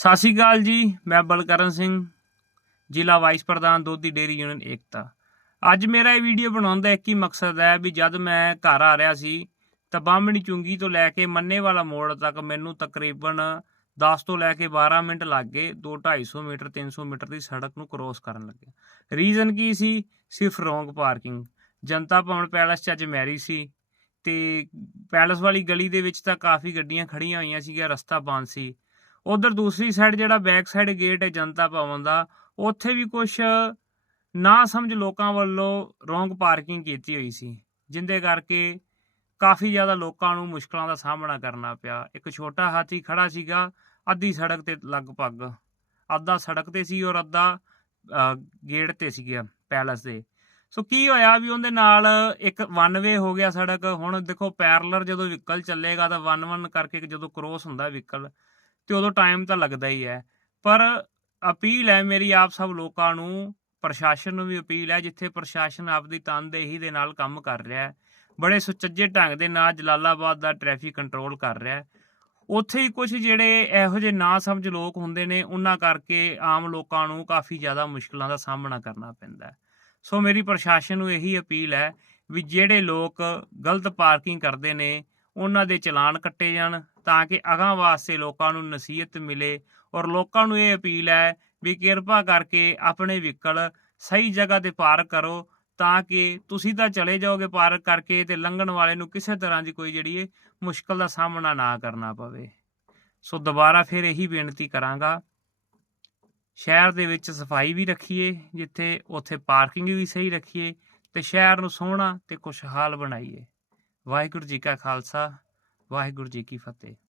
ਸਤਿ ਸ਼੍ਰੀ ਅਕਾਲ ਜੀ, ਮੈਂ ਬਲਕਰਨ ਸਿੰਘ, ਜ਼ਿਲ੍ਹਾ ਵਾਈਸ ਪ੍ਰਧਾਨ ਦੋਧੀ ਡੇਰੀ ਯੂਨੀਅਨ ਏਕਤਾ। ਅੱਜ ਮੇਰਾ ਇਹ ਵੀਡੀਓ ਬਣਾਉਣ ਦਾ ਇੱਕ ਹੀ ਮਕਸਦ ਹੈ ਵੀ ਜਦ ਮੈਂ ਘਰ ਆ ਰਿਹਾ ਸੀ, ਤਾਂ ਬਾਹਮਣੀ ਚੁੰਗੀ ਤੋਂ ਲੈ ਕੇ ਮੰਨੇ ਵਾਲਾ ਮੋੜ ਤੱਕ ਮੈਨੂੰ ਤਕਰੀਬਨ 10 ਤੋਂ ਲੈ ਕੇ 12 ਮਿੰਟ ਲੱਗ ਗਏ 2 250 ਮੀਟਰ 300 ਮੀਟਰ ਦੀ ਸੜਕ ਨੂੰ ਕ੍ਰੋਸ ਕਰਨ ਲੱਗੇ। ਰੀਜ਼ਨ ਕੀ ਸੀ? ਸਿਰਫ wrong parking Janta Bhawan palace ਚ ਅੱਜ ਮੈਰੀ ਸੀ ਤੇ ਪੈਲਸ ਵਾਲੀ ਗਲੀ ਦੇ ਵਿੱਚ ਤਾਂ ਕਾਫੀ ਗੱਡੀਆਂ ਖੜੀਆਂ ਹੋਈਆਂ ਸੀਗੀਆਂ, ਰਸਤਾ ਬੰਦ ਸੀ। ਉਧਰ ਦੂਸਰੀ ਸਾਈਡ ਜਿਹੜਾ ਬੈਕ ਸਾਈਡ ਗੇਟ ਹੈ ਜਨਤਾ ਭਵਨ ਦਾ, ਉੱਥੇ ਵੀ ਕੁਝ ਨਾ ਸਮਝ ਲੋਕਾਂ ਵੱਲੋਂ ਰੋਂਗ ਪਾਰਕਿੰਗ ਕੀਤੀ ਹੋਈ ਸੀ, ਜਿੰਦੇ ਕਰਕੇ ਕਾਫੀ ਜ਼ਿਆਦਾ ਲੋਕਾਂ ਨੂੰ ਮੁਸ਼ਕਲਾਂ ਦਾ ਸਾਹਮਣਾ ਕਰਨਾ ਪਿਆ। ਇੱਕ ਛੋਟਾ ਹਾਥੀ ਖੜਾ ਸੀਗਾ, ਅੱਧੀ ਸੜਕ ਤੇ ਲਗਭਗ, ਅੱਧਾ ਸੜਕ ਤੇ ਸੀ ਔਰ ਅੱਧਾ ਗੇਟ ਤੇ ਸੀਗਾ ਪੈਲਸ ਦੇ। ਸੋ ਕੀ ਹੋਇਆ ਵੀ ਉਹਦੇ ਨਾਲ ਇੱਕ ਵਨ ਵੇ ਹੋ ਗਿਆ ਸੜਕ, ਹੁਣ ਦੇਖੋ ਪੈਰਲਰ ਜਦੋਂ ਵਹੀਕਲ ਚੱਲੇਗਾ ਤਾਂ ਵਨ ਵਨ ਕਰਕੇ ਜਦੋਂ ਕ੍ਰੋਸ ਹੁੰਦਾ ਵਹੀਕਲ ਤੇ ਉਦੋਂ ਟਾਈਮ ਤਾਂ ਲੱਗਦਾ ਹੀ ਹੈ। ਪਰ ਅਪੀਲ ਹੈ ਮੇਰੀ ਆਪ ਸਭ ਲੋਕਾਂ ਨੂੰ, ਪ੍ਰਸ਼ਾਸਨ ਨੂੰ ਵੀ ਅਪੀਲ ਹੈ, ਜਿੱਥੇ ਪ੍ਰਸ਼ਾਸਨ ਆਪਦੀ ਤਨਦੇਹੀ ਦੇ ਨਾਲ ਕੰਮ ਕਰ ਰਿਹਾ ਹੈ। ਬੜੇ ਸੁਚੱਜੇ ਢੰਗ ਦੇ ਨਾਲ ਜਲਾਲਾਬਾਦ ਦਾ ਟ੍ਰੈਫਿਕ ਕੰਟਰੋਲ ਕਰ ਰਿਹਾ ਹੈ। ਉੱਥੇ ਹੀ ਕੁਝ ਜਿਹੜੇ ਇਹੋ ਜਿਹੇ ਨਾ ਸਮਝ ਲੋਕ ਹੁੰਦੇ ਨੇ, ਉਹਨਾਂ ਕਰਕੇ ਆਮ ਲੋਕਾਂ ਨੂੰ ਕਾਫੀ ਜ਼ਿਆਦਾ ਮੁਸ਼ਕਲਾਂ ਦਾ ਸਾਹਮਣਾ ਕਰਨਾ ਪੈਂਦਾ ਹੈ। ਸੋ ਮੇਰੀ ਪ੍ਰਸ਼ਾਸਨ ਨੂੰ ਇਹੀ ਅਪੀਲ ਹੈ ਵੀ ਜਿਹੜੇ ਲੋਕ ਗਲਤ ਪਾਰਕਿੰਗ ਕਰਦੇ ਨੇ, ਉਹਨਾਂ ਦੇ ਚਲਾਨ ਕੱਟੇ ਜਾਣ ਤਾਂ ਕਿ ਅਗਾਂਹ ਵਾਸਤੇ ਲੋਕਾਂ ਨੂੰ ਨਸੀਹਤ ਮਿਲੇ ਔਰ ਲੋਕਾਂ ਨੂੰ ਇਹ ਅਪੀਲ ਹੈ ਵੀ ਕਿਰਪਾ ਕਰਕੇ ਆਪਣੇ ਵਹੀਕਲ ਸਹੀ ਜਗ੍ਹਾ ਤੇ ਪਾਰਕ ਕਰੋ ਤਾਂ ਕਿ ਤੁਸੀਂ ਤਾਂ ਚਲੇ ਜਾਓਗੇ ਪਾਰਕ ਕਰਕੇ ਤੇ ਲੰਘਣ ਵਾਲੇ ਨੂੰ ਕਿਸੇ ਤਰ੍ਹਾਂ ਦੀ ਕੋਈ ਜਿਹੜੀ ਇਹ ਮੁਸ਼ਕਲ ਦਾ ਸਾਹਮਣਾ ਨਾ ਕਰਨਾ ਪਵੇ। ਸੋ ਦੁਬਾਰਾ ਫਿਰ ਇਹੀ ਬੇਨਤੀ ਕਰਾਂਗਾ, ਸ਼ਹਿਰ ਦੇ ਵਿੱਚ ਸਫ਼ਾਈ ਵੀ ਰੱਖੀਏ, ਜਿੱਥੇ ਉੱਥੇ ਪਾਰਕਿੰਗ ਵੀ ਸਹੀ ਰੱਖੀਏ ਤੇ ਸ਼ਹਿਰ ਨੂੰ ਸੋਹਣਾ ਤੇ ਖੁਸ਼ਹਾਲ ਬਣਾਈਏ। ਵਾਹਿਗੁਰੂ ਜੀ ਕਾ ਖਾਲਸਾ। ਵਾਹਿਗੁਰੂ ਜੀ ਕੀ ਫਤਿਹ।